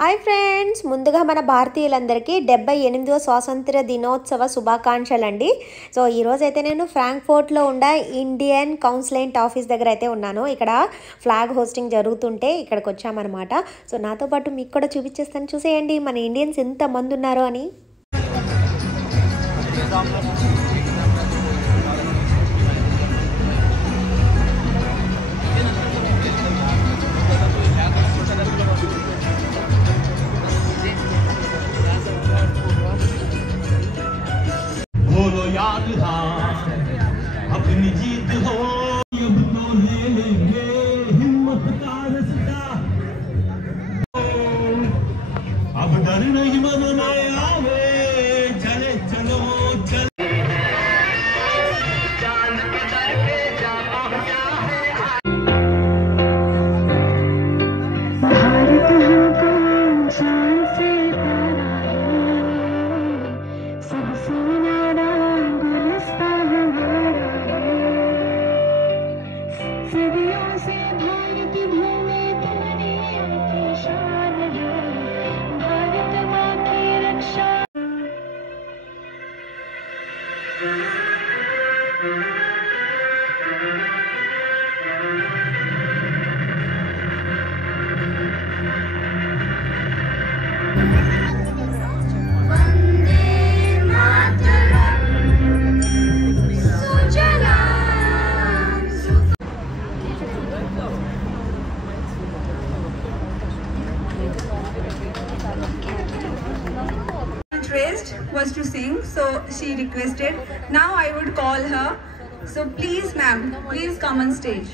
Hi friends, ముందుగా మన భారతీయులందరికీ 78వ స్వాతంత్ర దినోత్సవ శుభాకాంక్షలు అండి. సో ఈరోజు అయితే నేను ఫ్రాంక్ఫర్ట్లో ఉన్న ఇండియన్ కౌన్సిలేట్ ఆఫీస్ దగ్గర అయితే ఉన్నాను. ఇక్కడ ఫ్లాగ్ హోస్టింగ్ జరుగుతుంటే ఇక్కడికి వచ్చామన్నమాట. సో నాతో పాటు మీకు కూడా చూపించేస్తాను, చూసేయండి మన ఇండియన్స్ ఎంతమంది ఉన్నారో అని. याद था अपनी जीत हो, अब तो ले लेंगे हिम्मत का रास्ता, अब डर नहीं मन में आवे, चले चलो चल चांद पे दर पे जा पहुंचा है भारत हमको शान से बना है, सबसे न्यारा गुलिस्तान हमारा है, सदियों से भारत भूमि दुनिया की शान है, भारत माँ की रक्षा। Interest was to sing, so she requested. Now I would call her. So please, ma'am, please come on stage.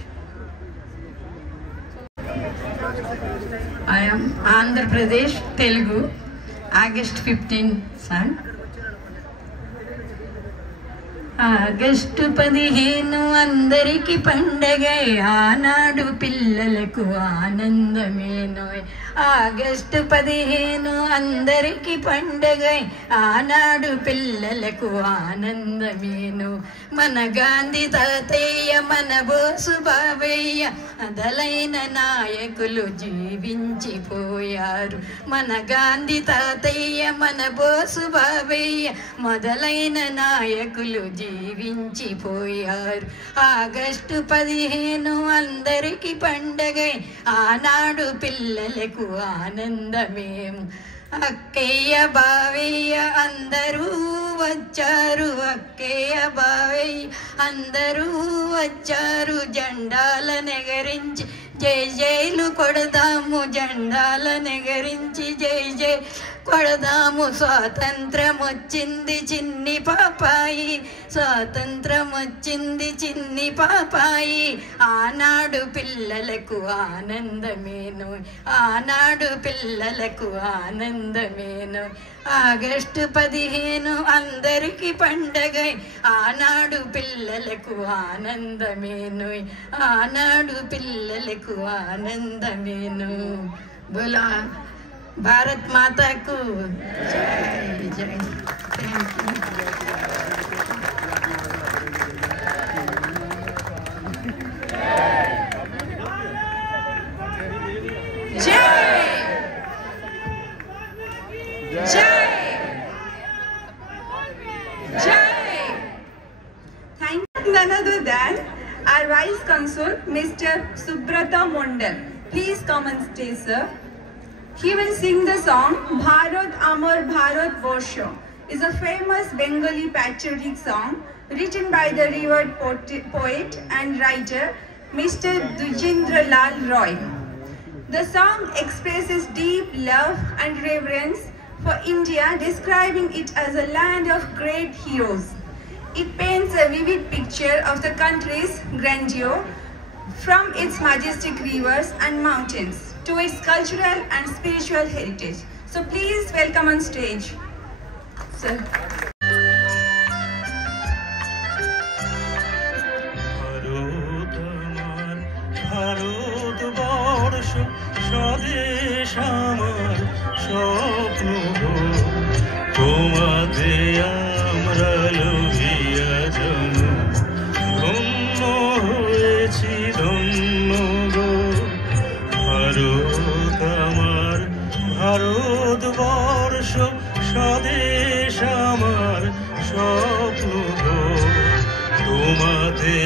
I am Andhra Pradesh Telugu, August 15 son. August 15 అందరికి పండగే, ఆనాడు పిల్లలకు ఆనందమేనోయ్. ఆగస్టు 15 అందరికి పండగే, ఆనాడు పిల్లలకు ఆనందమేను. మన గాంధీ తాతయ్య, మన బోసు బాబయ్య అదలైన నాయకులు జీవించిపోయారు. మన గాంధీ తాతయ్య, మన బోసు బాబయ్య మొదలైన నాయకులు జీవించిపోయారు. ఆగస్టు 15 అందరికి పండగై, ఆనాడు పిల్లలకు ఆనందమేము. అక్కయ్య బావయ్య అందరూ వచ్చారు, అక్కయ్య బావయ్య అందరూ వచ్చారు, జెండాల నెగరించి జై జైలు కొడదాము, జెండాల నెగరించి జై జై కొడదాము. స్వాతంత్రం వచ్చింది చిన్ని పాపాయి, స్వాతంత్రం వచ్చింది చిన్ని పాపాయి, ఆనాడు పిల్లలకు ఆనందమేను, ఆనాడు పిల్లలకు ఆనందమేను. ఆగస్టు 15 అందరికి పండగై, ఆనాడు పిల్లలకు ఆనందమేను, ఆనాడు పిల్లలకు ఆనందమేను. బోలా భారత్ మాతాకు జై జై. Thank you, none other than our Vice Consul, Mr. Subrata Mondal. Please come on stage, sir. He will sing the song Bharat Amar Bharat Varsha. Is a famous Bengali patriotic song written by the revered poet and writer Mr. Dujendra Lal Roy. The song expresses deep love and reverence for India, describing it as a land of great heroes. It paints a vivid picture of the country's grandeur, from its majestic rivers and mountains to its cultural and spiritual heritage. So please welcome on stage, sir. Bharatvarsha স্বদেশ আমার স্বপ্ন, তোমাতে আমরা লোভিয়া জন, ধন্য হয়েছি ধন্য গো। ভারত আমার ভারতবর্ষ স্বদেশ আমার স্বপ্ন গো, তোমাতে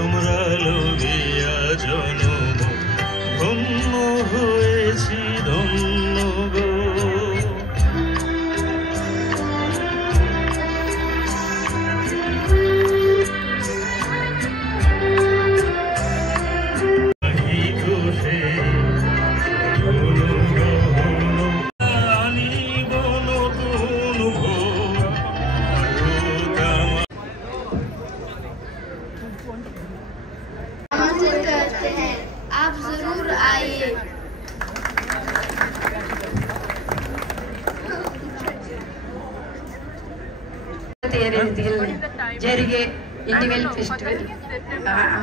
আমরা লভিয়া জনম ধন্য হয়েছি ধন্য গো। आमंत्रित करते हैं, आप जरूर आइए। జరిగే ఇండివిజువల్ ఫెస్టివల్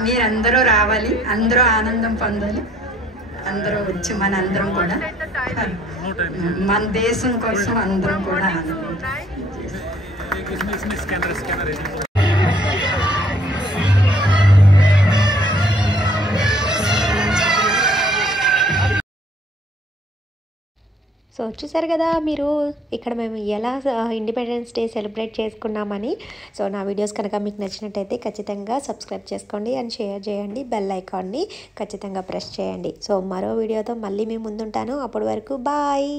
మీరందరూ రావాలి, అందరూ ఆనందం పొందాలి, అందరూ వచ్చి మన అందరం కూడా మన దేశం కోసం అందరం కూడా ఆనందం. సో చూసారు కదా మీరు ఇక్కడ మేము ఎలా ఇండిపెండెన్స్ డే సెలబ్రేట్ చేసుకున్నామని. సో నా వీడియోస్ కనుక మీకు నచ్చినట్టయితే ఖచ్చితంగా సబ్స్క్రైబ్ చేసుకోండి అండ్ షేర్ చేయండి, బెల్ ఐకాన్ని ఖచ్చితంగా ప్రెస్ చేయండి. సో మరో వీడియోతో మళ్ళీ మీ ముందుంటాను. అప్పటి వరకు బాయ్.